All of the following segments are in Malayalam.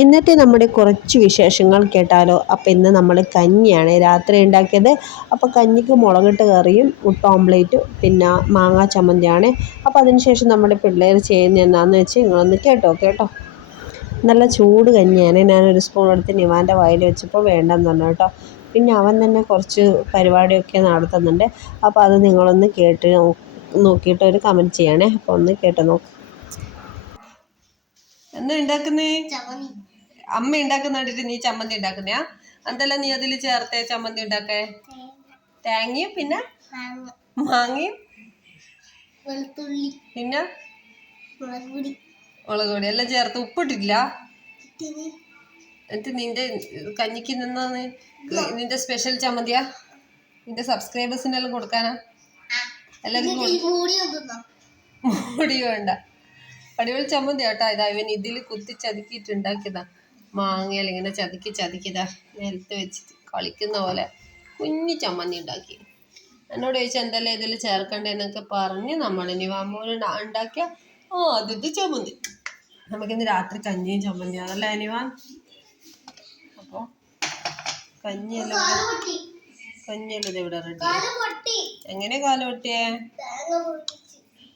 ഇന്നത്തെ നമ്മുടെ കുറച്ച് വിശേഷങ്ങൾ കേട്ടാലോ? അപ്പം ഇന്ന് നമ്മൾ കഞ്ഞിയാണ് രാത്രി ഉണ്ടാക്കിയത്. അപ്പോൾ കഞ്ഞിക്ക് മുളകിട്ട് കറിയും മുട്ട ഓംലേറ്റും പിന്നെ മാങ്ങ ചമ്മന്തിയാണ്. അപ്പോൾ അതിനുശേഷം നമ്മുടെ പിള്ളേർ ചെയ്യുന്ന എന്താണെന്ന് വെച്ച് നിങ്ങളൊന്ന് കേട്ടോ കേട്ടോ? നല്ല ചൂട് കഞ്ഞിയാണ്. ഞാനൊരു സ്പൂൺ എടുത്ത് നിവാന്റെ വായിൽ വെച്ചപ്പോൾ വേണ്ടെന്ന് പറഞ്ഞു കേട്ടോ. പിന്നെ അവൻ തന്നെ കുറച്ച് പരിപാടിയൊക്കെ നടത്തുന്നുണ്ട്. അപ്പോൾ അത് നിങ്ങളൊന്ന് കേട്ട് നോക്കിയിട്ട് ഒരു കമന്റ് ചെയ്യണേ. അപ്പോൾ ഒന്ന് കേട്ട് നോക്ക്. എന്താ ഉണ്ടാക്കുന്നേ? അമ്മ ഉണ്ടാക്കുന്ന കണ്ടിട്ട് നീ ചമ്മന്തി ഉണ്ടാക്കുന്നയാ? എന്തല്ല നീ അതിൽ ചേർത്തേ ചമ്മന്തി ഉണ്ടാക്കേ? തേങ്ങയും പിന്നെ മാങ്ങയും പിന്നെ മുളക് പൊടി. എല്ലാം ചേർത്ത് ഉപ്പിട്ടില്ല എന്നിട്ട് നിന്റെ കഞ്ഞിക്ക് നിന്നാന്ന് നിന്റെ സ്പെഷ്യൽ ചമ്മന്തിയാ? നിന്റെ സബ്സ്ക്രൈബേഴ്സിനെല്ലാം കൊടുക്കാനാ? എല്ലാവർക്കും മുടി വേണ്ട. അടിപൊളി ചമ്മന്തി കേട്ടോ ഇതാ ഇവൻ ഇതിൽ കുത്തി ചതുക്കിയിട്ട് ഉണ്ടാക്കിയതാ. മാങ്ങയിൽ ഇങ്ങനെ ചതുക്കി ചതുക്കിയതാ നിലത്ത് വെച്ചിട്ട് കളിക്കുന്ന പോലെ കുഞ്ഞി ചമ്മന്തി ഉണ്ടാക്കി. എന്നോട് ചോദിച്ചാൽ എന്തെല്ലാം ഇതിൽ ചേർക്കണ്ടേന്നൊക്കെ പറഞ്ഞ് നമ്മൾ ഇനി വാമോന് ഉണ്ടാക്കിയ ആ അതിന്റെ ചമ്മന്തി. നമുക്കിന്ന് രാത്രി കഞ്ഞിയും ചമ്മന്തി അതല്ല അനിവാൻ അപ്പോൾ കഞ്ഞിയെല്ലാം കഞ്ഞിയെല്ലാം ഇവിടെ റെഡി എങ്ങനെ കാൽ പൊട്ടിയേ?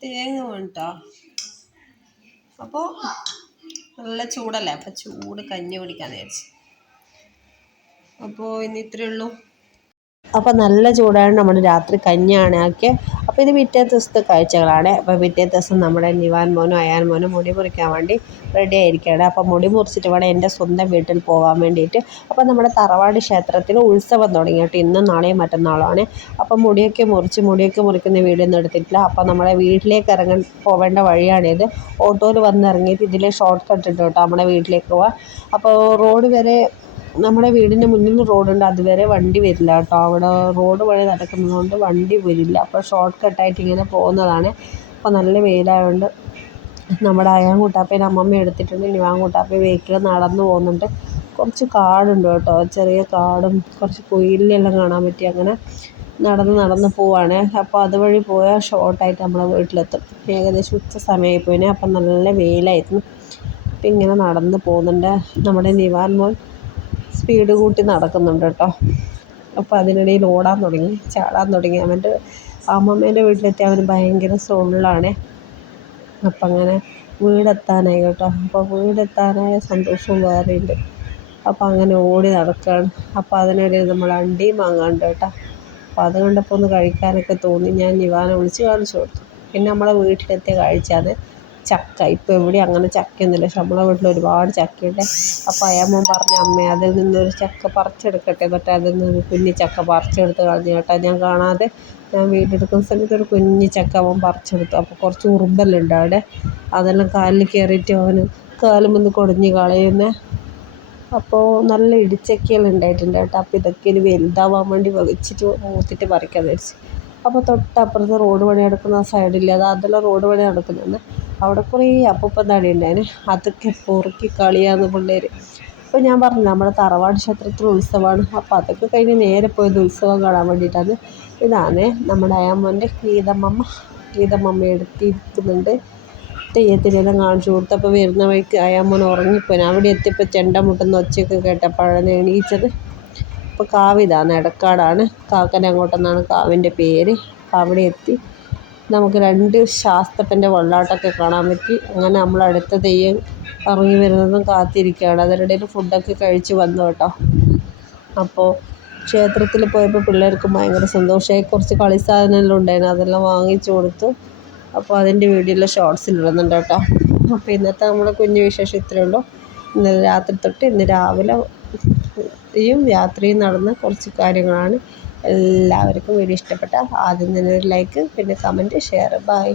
തേങ്ങ വേണ്ടോ? അപ്പോൾ നല്ല ചൂടല്ലേ? അപ്പം ചൂട് കഞ്ഞി കുടിക്കാന്ന് വിചാരിച്ചു. അപ്പോൾ ഇന്ന് ഇത്രയേ ഉള്ളൂ. അപ്പോൾ നല്ല ചൂടാണ് നമ്മൾ രാത്രി കഞ്ഞിയാണ് ആക്കിയത് അപ്പോൾ ഇത് പിറ്റേ ദിവസത്തെ കാഴ്ചകളാണ്. അപ്പോൾ പിറ്റേ ദിവസം നമ്മുടെ നിവാൻ മോനും അയാൻ മോനും മുടി മുറിക്കാൻ വേണ്ടി റെഡി ആയിരിക്കുകയാണ്. അപ്പോൾ മുടി മുറിച്ചിട്ട് വേണം എന്റെ സ്വന്തം വീട്ടിൽ പോകാൻ വേണ്ടിയിട്ട് അപ്പോൾ നമ്മുടെ തറവാട് ക്ഷേത്രത്തിൽ ഉത്സവം തുടങ്ങി കേട്ടോ. ഇന്നും നാളെയും മറ്റന്നാളുമാണ്. അപ്പോൾ മുടിയൊക്കെ മുറിച്ച് മുടിയൊക്കെ മുറിക്കുന്ന വീഡിയോ ഒന്നും എടുത്തിട്ടില്ല. അപ്പോൾ നമ്മുടെ വീട്ടിലേക്ക് ഇറങ്ങാൻ പോവേണ്ട വഴിയാണിത് ഓട്ടോയിൽ വന്നിറങ്ങിയിട്ട് ഇതിലെ ഷോർട്ട് കട്ട് ഉണ്ട് കേട്ടോ. നമ്മുടെ വീട്ടിലേക്ക് പോവാം അപ്പോൾ റോഡ് വരെ നമ്മുടെ വീടിന്റെ മുന്നിൽ റോഡുണ്ട് അതുവരെ വണ്ടി വരില്ല കേട്ടോ. അവിടെ റോഡ് വഴി നടക്കുന്നതുകൊണ്ട് വണ്ടി വരില്ല. അപ്പോൾ ഷോർട്ട് കട്ടായിട്ട് ഇങ്ങനെ പോകുന്നതാണ്. അപ്പോൾ നല്ല വെയിലായതുകൊണ്ട് നമ്മുടെ അയാൻകൂട്ടാപ്പയും അമ്മമ്മ എടുത്തിട്ടുണ്ട്. ഇനി വാൻ കുട്ടാപ്പ വെഹിക്കിൾ നടന്നു പോകുന്നുണ്ട്. കുറച്ച് കാടുണ്ട് കേട്ടോ. ചെറിയ കാടും കുറച്ച് കുയിലിനെല്ലാം കാണാൻ പറ്റി. അങ്ങനെ നടന്ന് നടന്ന് പോവാണ്. അപ്പോൾ അതുവഴി പോയാൽ ഷോർട്ടായിട്ട് നമ്മളെ വീട്ടിലെത്തും. ഏകദേശം ഉച്ച സമയമായി പോയിനെ. അപ്പം നല്ല വെയിലായിരുന്നു. അപ്പം ഇങ്ങനെ നടന്ന് പോകുന്നുണ്ട് നമ്മുടെ നിവാൻ മോൻ. സ്പീഡ് കൂട്ടി നടക്കുന്നുണ്ട് കേട്ടോ. അപ്പോൾ അതിനിടയിൽ ഓടാൻ തുടങ്ങി ചാടാൻ തുടങ്ങി. അവന്റെ അമ്മമ്മേന്റെ വീട്ടിലെത്തി അവന് ഭയങ്കര സോളിലാണ് അപ്പം അങ്ങനെ വീടെത്താനായി കേട്ടോ. അപ്പോൾ വീടെത്താനായ സന്തോഷവും വേറെയുണ്ട്. അപ്പോൾ അങ്ങനെ ഓടി നടക്കുകയാണ് അപ്പോൾ അതിനിടയിൽ നമ്മൾ അണ്ടിയും വാങ്ങാണ്ട് കേട്ടോ. അപ്പോൾ അത് കണ്ടപ്പോൾ ഒന്ന് കഴിക്കാനൊക്കെ തോന്നി. ഞാൻ നിവാനെ വിളിച്ച് കാണിച്ചു കൊടുത്തു. പിന്നെ നമ്മളെ വീട്ടിലെത്തിയ കാഴ്ചയാണ് ചക്ക. ഇപ്പോൾ എവിടെ അങ്ങനെ ചക്കയൊന്നുമില്ല. പക്ഷെ നമ്മളെ വീട്ടിൽ ഒരുപാട് ചക്കയുണ്ട്. അപ്പോൾ മോൻ പറഞ്ഞു അമ്മ അതിൽ നിന്നൊരു ചക്ക പറിച്ചെടുക്കട്ടെ. എന്നിട്ട് അതിൽ നിന്ന് കുഞ്ഞു ചക്ക പറിച്ചെടുത്ത് കളഞ്ഞു കേട്ടോ. ഞാൻ കാണാതെ ഞാൻ വീടെടുക്കുന്ന സമയത്ത് ഒരു കുഞ്ഞു ചക്ക അവൻ പറിച്ചെടുത്തു. അപ്പോൾ കുറച്ച് ഉറുമ്പെല്ലാം ഉണ്ട് അവിടെ. അതെല്ലാം കാലിൽ കയറിയിട്ട് അവന് കാലുമൊന്ന് കൊടിഞ്ഞ് കളയുന്ന. അപ്പോൾ നല്ല ഇടിച്ചക്കയെല്ലാം ഉണ്ടായിട്ടുണ്ട് കേട്ടോ. അപ്പോൾ ഇതൊക്കെ ഇനി വലുതാവാൻ വേണ്ടി വെച്ചിട്ട് മൂത്തിട്ട് പറിക്കാമെന്ന് വിചാരിച്ചു. അപ്പോൾ തൊട്ടപ്പുറത്ത് റോഡ് പണി നടക്കുന്ന സൈഡിൽ അത് അതെല്ലാം റോഡ് പണി നടക്കുന്നുണ്ട്. അവിടെ കുറേ അപ്പൂപ്പൻ തടി ഉണ്ടായിന്. അതൊക്കെ പൊറുക്കി കളിയാന്ന് പിള്ളേർ അപ്പോൾ ഞാൻ പറഞ്ഞു നമ്മുടെ തറവാട് ക്ഷേത്രത്തിൽ ഉത്സവമാണ്. അപ്പോൾ അതൊക്കെ കഴിഞ്ഞ് നേരെ പോയത് ഉത്സവം കാണാൻ വേണ്ടിയിട്ടാണ്. ഇതാണ് നമ്മുടെ അയാമ്മന്റെ ഗീതമ്മമ്മ ഗീതമ്മമ്മ എടുത്തിരിക്കുന്നുണ്ട്. തെയ്യത്തിനെല്ലാം കാണിച്ചു കൊടുത്തു അപ്പോൾ വരുന്ന വഴിക്ക് അയാമ്മൻ ഉറങ്ങിപ്പോയി. അവിടെ എത്തിയപ്പോൾ ചെണ്ട മുട്ടുന്ന ഒച്ചയൊക്കെ കേട്ടപ്പോഴാണ് എണീച്ചത്. അപ്പോൾ കാവിതാണ് എടക്കാടാണ്. കാക്കനെ അങ്ങോട്ടെന്നാണ് കാവിന്റെ പേര്. അവിടെ എത്തി. നമുക്ക് രണ്ട് ശാസ്തപ്പന്റെ വെള്ളാട്ടമൊക്കെ കാണാൻ പറ്റി. അങ്ങനെ നമ്മൾ അടുത്ത തെയ്യം ഇറങ്ങി വരുന്നതും കാത്തിരിക്കുകയാണ്. അതിനിടയിൽ ഫുഡൊക്കെ കഴിച്ച് വന്നു കേട്ടോ. അപ്പോൾ ക്ഷേത്രത്തിൽ പോയപ്പോൾ പിള്ളേർക്ക് ഭയങ്കര സന്തോഷമായി. കുറച്ച് കളി ഉണ്ടായിരുന്നു. അതെല്ലാം വാങ്ങിച്ചു കൊടുത്തു. അപ്പോൾ അതിന്റെ വീഡിയോയിൽ ഷോർട്സിൽ ഇടുന്നുണ്ട് കേട്ടോ. അപ്പോൾ ഇന്നത്തെ നമ്മുടെ കുഞ്ഞു വിശേഷം ഇത്രയേ ഉള്ളൂ. ഇന്നലെ രാത്രി തൊട്ട് ഇന്ന് രാവിലെ യും യാത്രയും നടന്ന കുറച്ച് കാര്യങ്ങളാണ് എല്ലാവർക്കും വീഡിയോ ഇഷ്ടപ്പെട്ടാൽ ആദ്യം തന്നെ ഒരു ലൈക്ക് പിന്നെ കമന്റ് ഷെയർ ബൈ